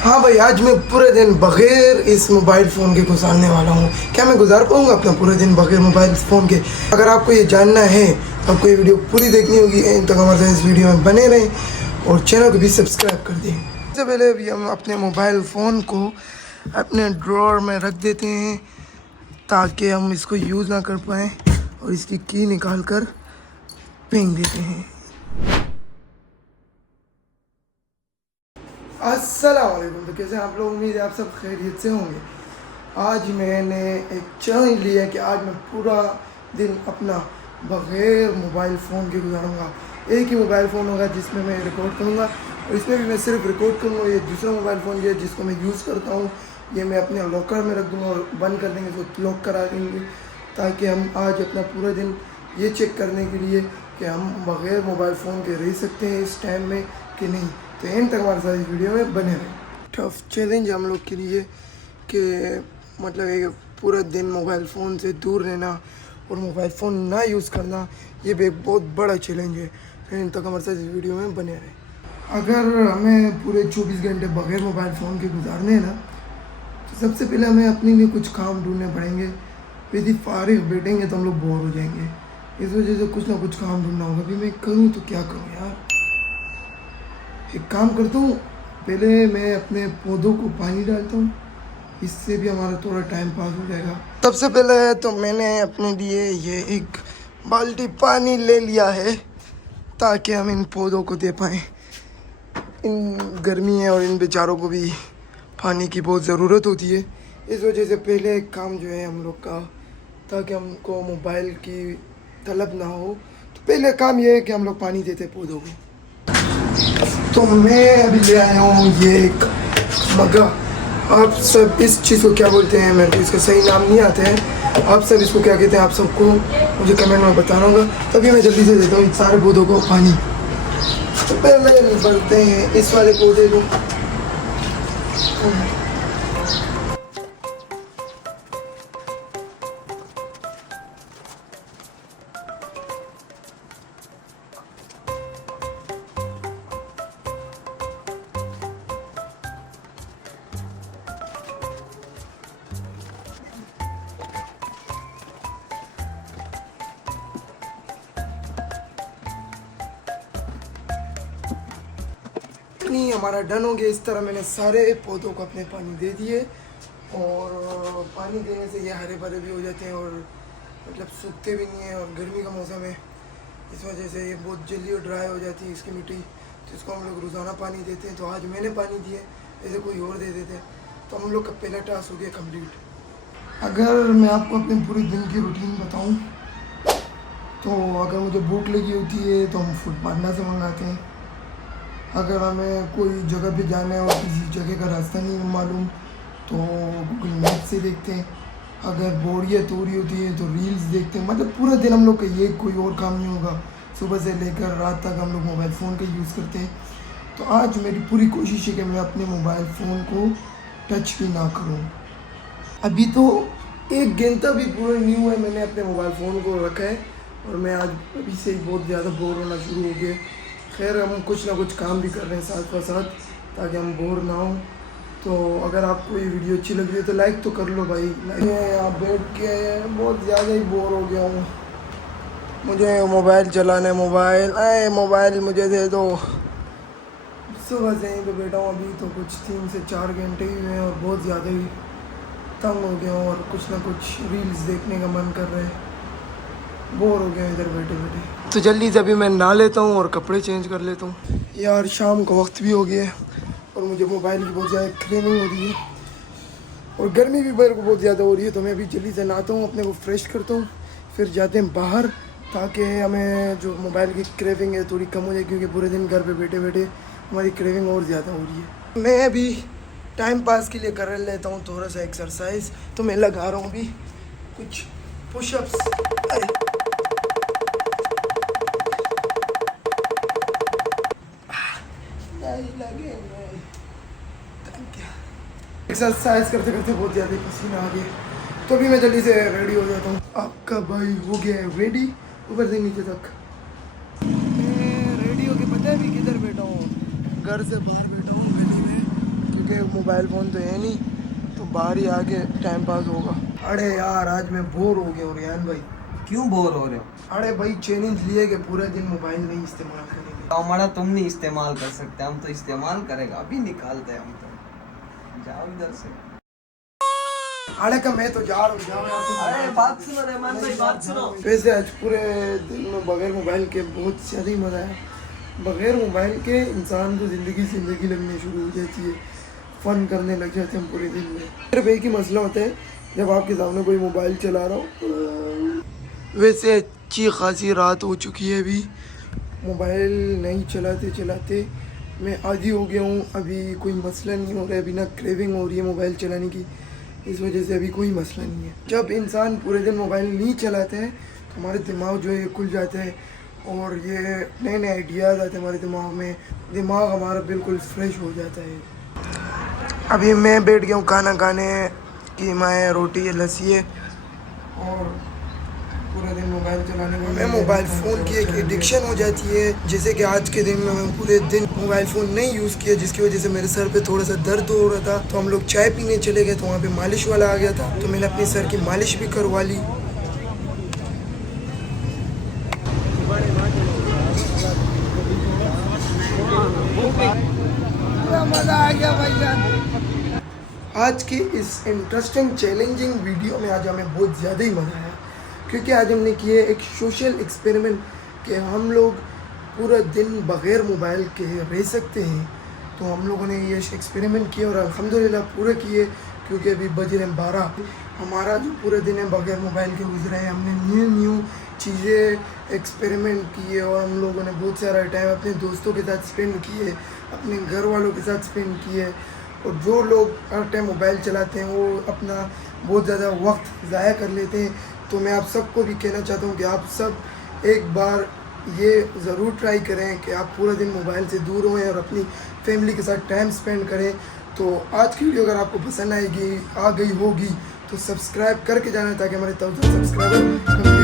हाँ भाई, आज मैं पूरे दिन बगैर इस मोबाइल फ़ोन के गुजारने वाला हूँ। क्या मैं गुजार पाऊँगा अपना पूरे दिन बगैर मोबाइल फ़ोन के? अगर आपको ये जानना है तो आपको ये वीडियो पूरी देखनी होगी। एंड तक हमारे साथ इस वीडियो में बने रहें और चैनल को भी सब्सक्राइब कर दें। सबसे पहले अभी हम अपने मोबाइल फ़ोन को अपने ड्रॉअर में रख देते हैं ताकि हम इसको यूज़ ना कर पाएँ, और इसकी की निकाल कर फेंक देते हैं। अस्सलाम वालेकुम। तो कैसे आप लोग? उम्मीद है आप सब खैरियत से होंगे। आज मैंने एक चैलेंज लिया कि आज मैं पूरा दिन अपना बग़ैर मोबाइल फ़ोन के गुजारूंगा। एक ही मोबाइल फ़ोन होगा जिसमें मैं रिकॉर्ड करूंगा, और इसमें भी मैं सिर्फ रिकॉर्ड करूंगा। ये दूसरा मोबाइल फ़ोन ये जिसको मैं यूज़ करता हूँ, ये मैं अपने लॉकर में रख दूँगा और बंद कर देंगे, तो लॉक करा देंगे, ताकि हम आज अपना पूरा दिन ये चेक करने के लिए कि हम बग़ैर मोबाइल फ़ोन के रह सकते हैं इस टाइम में कि नहीं। तो एंड तक हमारे साथ इस वीडियो में बने रहें। टफ चैलेंज हम लोग के लिए कि मतलब एक पूरा दिन मोबाइल फ़ोन से दूर रहना और मोबाइल फ़ोन ना यूज़ करना, ये भी एक बहुत बड़ा चैलेंज है। तो एंड तक हमारे साथ इस वीडियो में बने रहें। अगर हमें पूरे 24 घंटे बगैर मोबाइल फ़ोन के गुजारने हैं ना, तो सबसे पहले हमें अपने लिए कुछ काम ढूंढने पड़ेंगे। यदि फारिग बैठेंगे तो हम लोग बोर हो जाएंगे। इस वजह से कुछ ना कुछ काम ढूंढना होगा। अभी मैं करूँ तो क्या करूँ यार? एक काम करता हूँ, पहले मैं अपने पौधों को पानी डालता हूँ, इससे भी हमारा थोड़ा टाइम पास हो जाएगा। सबसे पहले तो मैंने अपने लिए ये एक बाल्टी पानी ले लिया है ताकि हम इन पौधों को दे पाएँ। इन गर्मी है और इन बेचारों को भी पानी की बहुत ज़रूरत होती है। इस वजह से पहले एक काम जो है हम लोग का, ताकि हमको मोबाइल की तलब ना हो, तो पहले काम ये है कि हम लोग पानी देते पौधों को। तो मैं अभी ले आया हूँ ये एक मग्गा। आप सब इस चीज़ को क्या बोलते हैं? मेरे को इसका सही नाम नहीं आता है। आप सब इसको क्या कहते हैं? आप सबको मुझे कमेंट में बताना होगा, तभी मैं जल्दी से देता हूँ इन सारे पौधों को पानी। तो पहले बढ़ते हैं इस वाले पौधे को। नहीं, हमारा डन हो गया। इस तरह मैंने सारे पौधों को अपने पानी दे दिए, और पानी देने से ये हरे भरे भी हो जाते हैं और मतलब सूखते भी नहीं हैं। और गर्मी का मौसम है, इस वजह से ये बहुत जल्दी और ड्राई हो जाती है इसकी मिट्टी, तो इसको हम लोग रोज़ाना पानी देते हैं। तो आज मैंने पानी दिए, ऐसे कोई और दे देते हैं, तो हम लोग का पहला टास्क हो गया कम्प्लीट। अगर मैं आपको अपने पूरे दिन की रूटीन बताऊँ, तो अगर मुझे भूख लगी होती है तो हम फूड पांडा से मंगाते हैं। अगर हमें कोई जगह पे जाना है और किसी जगह का रास्ता नहीं मालूम, तो गूगल मैप से देखते हैं। अगर बोरियत हो रही होती है तो रील्स देखते हैं। मतलब पूरा दिन हम लोग का ये कोई और काम नहीं होगा। सुबह से लेकर रात तक हम लोग मोबाइल फ़ोन का यूज़ करते हैं। तो आज मेरी पूरी कोशिश है कि मैं अपने मोबाइल फ़ोन को टच भी ना करूँ। अभी तो एक घंटा भी पूरा नहीं हुआ है मैंने अपने मोबाइल फ़ोन को रखा है, और मैं आज अभी से ही बहुत ज़्यादा बोर होना शुरू हो गया। खैर, हम कुछ ना कुछ काम भी कर रहे हैं साथ ब साथ, ताकि हम बोर ना हों। तो अगर आपको ये वीडियो अच्छी लग रही है तो लाइक तो कर लो भाई। मैं यहाँ बैठ के बहुत ज़्यादा ही बोर हो गया हूँ। मुझे मोबाइल चलाना है। मोबाइल मुझे दे दो। सुबह से यहीं पे बैठा हूँ, अभी तो कुछ 3 से 4 घंटे ही हुए हैं, और बहुत ज़्यादा ही तंग हो गया हूँ, और कुछ ना कुछ रील्स देखने का मन कर रहा है। बोर हो गया इधर बैठे बैठे। तो जल्दी से अभी मैं नहा लेता हूँ और कपड़े चेंज कर लेता हूँ। यार शाम का वक्त भी हो गया है, और मुझे मोबाइल की बहुत ज़्यादा क्रेविंग हो रही है, और गर्मी भी मेरे को बहुत ज़्यादा हो रही है। तो मैं अभी जल्दी से नहाता हूँ, अपने को फ्रेश करता हूँ, फिर जाते हैं बाहर, ताकि हमें जो मोबाइल की क्रेविंग है थोड़ी कम हो जाए, क्योंकि पूरे दिन घर पे बैठे बैठे हमारी क्रेविंग और ज़्यादा हो रही है। मैं अभी टाइम पास के लिए कर लेता हूँ थोड़ा सा एक्सरसाइज। तो मैं लगा रहा हूँ अभी कुछ पुशअप्स। एक्सरसाइज करते करते बहुत ज़्यादा पसीना आ गया, तो अभी मैं जल्दी से रेडी हो जाता हूँ। आपका भाई हो गया है रेडी, ऊपर से नीचे तक। मैं रेडी होके पता है अभी किधर बैठा हूँ? घर से बाहर बैठा हूँ गली में, क्योंकि मोबाइल फ़ोन तो है नहीं, तो बाहर ही आके टाइम पास होगा। अरे यार आज मैं बोर हो गया हूँ रियान भाई। क्यों बोर हो रहे हो? अरे भाई चैलेंज लिए कि पूरे दिन मोबाइल नहीं इस्तेमाल करेंगे। तो हमारा तुम नहीं इस्तेमाल कर सकते, हम तो इस्तेमाल करेगा, अभी निकालते हैं हम तो। जाओ इधर से। अरे का मैं तो जा रहा हूँ, जाओ यार तुम। अरे बात सुनो रहमान भाई, बात सुनो। वैसे आज पूरे दिन में बगैर मोबाइल के बहुत ज़्यादा ही मज़ा आया। बगैर मोबाइल के इंसान को ज़िंदगी लगनी शुरू हो जाती है, फ़न करने लग जाते हैं हम पूरे दिन में। मेरे भाई की मसला होता है जब आपके सामने कोई मोबाइल चला रहा हो। वैसे अच्छी खासी रात हो चुकी है, अभी मोबाइल नहीं चलाते चलाते मैं आदी हो गया हूँ। अभी कोई मसला नहीं हो रहा है, अभी ना क्रेविंग हो रही है मोबाइल चलाने की, इस वजह से अभी कोई मसला नहीं है। जब इंसान पूरे दिन मोबाइल नहीं चलाते हैं तो हमारे दिमाग जो है खुल जाता है और ये नए नए आइडियाज़ आते हैं हमारे दिमाग में, दिमाग हमारा बिल्कुल फ्रेश हो जाता है। अभी मैं बैठ गया हूँ खाना खाने, कीमा है, रोटी है, लस्सी है और पूरा दिन मोबाइल चलाने में मैं मोबाइल फ़ोन की एक एडिक्शन हो जाती है। जैसे कि आज के दिन में मैं पूरे दिन मोबाइल फ़ोन नहीं यूज़ किया, जिसकी वजह से मेरे सर पे थोड़ा सा दर्द हो रहा था। तो हम लोग चाय पीने चले गए तो वहाँ पे मालिश वाला आ गया था, तो मैंने अपने सर की मालिश भी करवा ली। मज़ा आ गया भाई। आज की इस इंटरेस्टिंग चैलेंजिंग वीडियो में आज हमें बहुत ज़्यादा ही मज़ा आया, क्योंकि आज हमने किए एक सोशल एक्सपेरिमेंट कि हम लोग पूरा दिन बग़ैर मोबाइल के रह सकते हैं। तो हम लोगों ने ये एक्सपेरिमेंट किया और अल्हम्दुलिल्लाह पूरे किए, क्योंकि अभी बज रहे हैं 12। हमारा जो पूरा दिन है बग़ैर मोबाइल के गुजरा है। हमने न्यू चीज़ें एक्सपेरिमेंट किए और हम लोगों ने बहुत सारा टाइम अपने दोस्तों के साथ स्पेंड किए, अपने घर वालों के साथ स्पेंड किए। और जो लोग हर टाइम मोबाइल चलाते हैं वो अपना बहुत ज़्यादा वक्त ज़ाया कर लेते हैं। तो मैं आप सबको भी कहना चाहता हूँ कि आप सब एक बार ये ज़रूर ट्राई करें कि आप पूरा दिन मोबाइल से दूर रहें और अपनी फैमिली के साथ टाइम स्पेंड करें। तो आज की वीडियो अगर आपको पसंद आ गई होगी तो सब्सक्राइब करके जाना, ताकि हमारे 1000 सब्सक्राइबर